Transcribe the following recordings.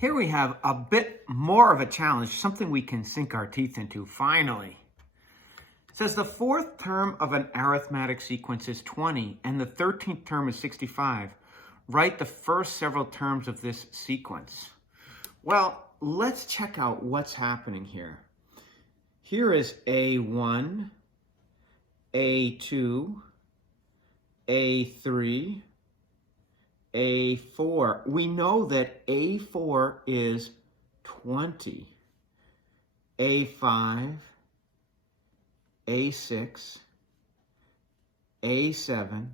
Here we have a bit more of a challenge, something we can sink our teeth into, finally. It says the fourth term of an arithmetic sequence is 20 and the 13th term is 65. Write the first several terms of this sequence. Well, let's check out what's happening here. Here is A1, A2, A3, A4. We know that A4 is 20. A5, A6, A7,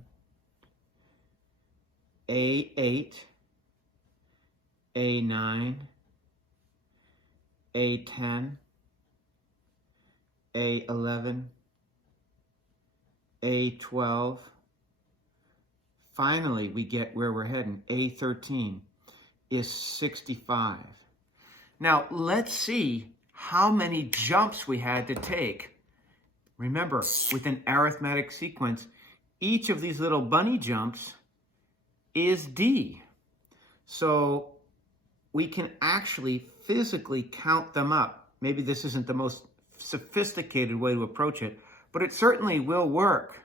A8, A9, A10, A11, A12. Finally, we get where we're heading. A13 is 65. Now, let's see how many jumps we had to take. Remember, with an arithmetic sequence, each of these little bunny jumps is D. So we can actually physically count them up. Maybe this isn't the most sophisticated way to approach it, but it certainly will work.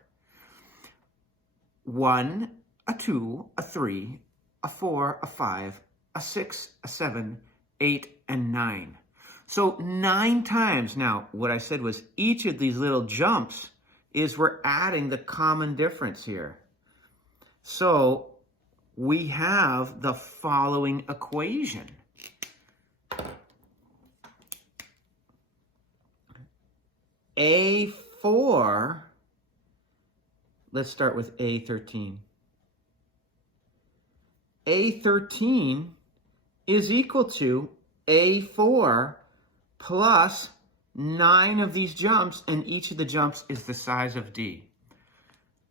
1, a 2, a 3, a 4, a 5, a 6, a 7, 8, and 9. So 9 times. Now, what I said was each of these little jumps is we're adding the common difference here. So we have the following equation. A4, let's start with A13. A13 is equal to A4 plus 9 of these jumps, and each of the jumps is the size of D.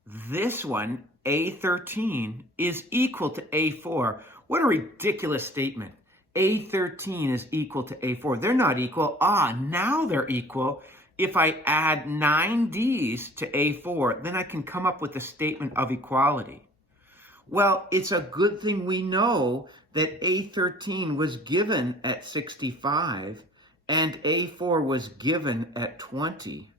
This one, A13, is equal to A4. What a ridiculous statement. A13 is equal to A4. They're not equal. Now they're equal. If I add 9 D's to A4, then I can come up with a statement of equality. Well, it's a good thing we know that A13 was given at 65 and A4 was given at 20.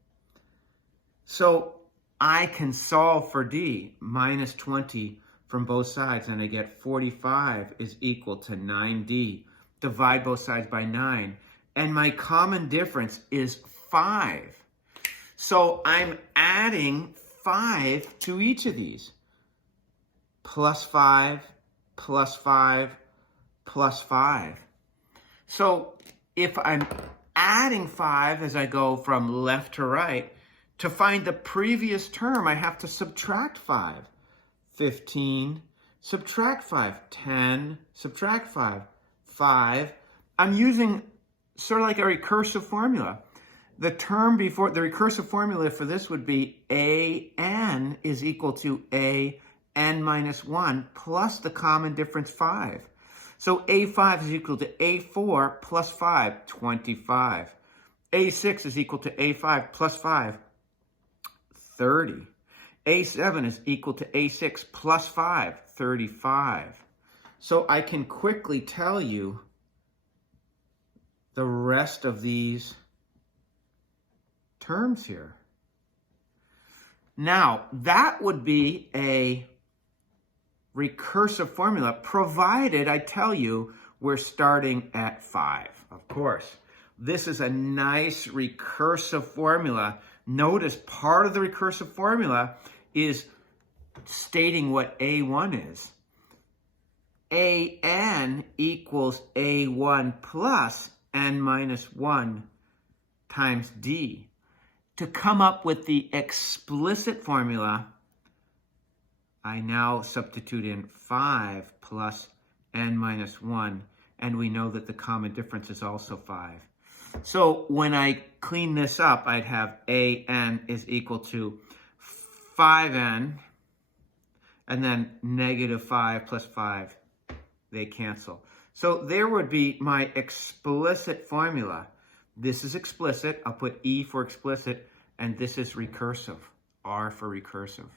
So I can solve for D, minus 20 from both sides, and I get 45 is equal to 9D. Divide both sides by 9, and my common difference is 5. So I'm adding 5 to each of these. Plus 5, plus 5, plus 5. So if I'm adding 5 as I go from left to right, to find the previous term, I have to subtract 5. 15, subtract 5. 10, subtract 5. 5. I'm using sort of like a recursive formula. The term before, the recursive formula for this would be AN is equal to AN minus 1 plus the common difference 5. So A5 is equal to A4 plus 5, 25. A6 is equal to A5 plus 5, 30. A7 is equal to A6 plus 5, 35. So I can quickly tell you the rest of these terms here. Now, that would be a recursive formula, provided I tell you we're starting at 5. Of course, this is a nice recursive formula. Notice part of the recursive formula is stating what A1 is. AN equals A1 plus N minus 1 times D. To come up with the explicit formula, I now substitute in 5 plus N minus 1, and we know that the common difference is also 5. So when I clean this up, I'd have AN is equal to 5N, and then negative 5 plus 5. They cancel. So there would be my explicit formula. This is explicit. I'll put E for explicit, and this is recursive, R for recursive.